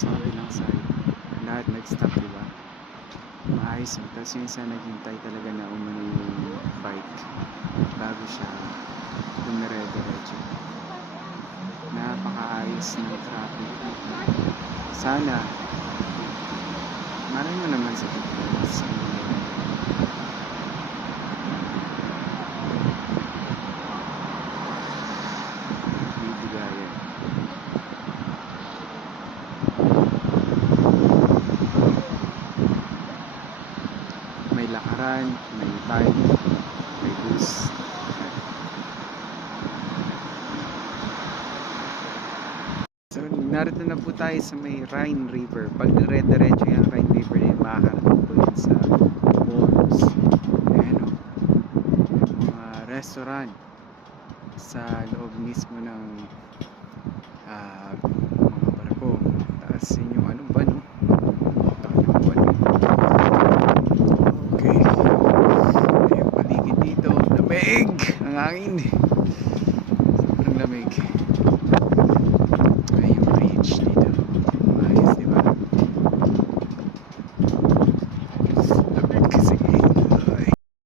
sa kabilang side. Lahat nag-stop, diba? Maayos mo. Tapos yung isa naghintay talaga na umano yung bike bago siya dumire-diretso. Napakaayos ng traffic. Sana maray mo naman sa Pilipinas. Bibigayan. May lakaran, may bike, may bus. So, narito na po tayo sa may Rhine River. Pag dire-diretso yung Rhine River na yung makakarating po yun sa Worms. Ayan o. Mga restaurant sa loob mismo ng mga barko. Tapos yun yung ano ba, no? Okay. Yung paligid dito. Lamig! Ang hangin. Sobrang lamig.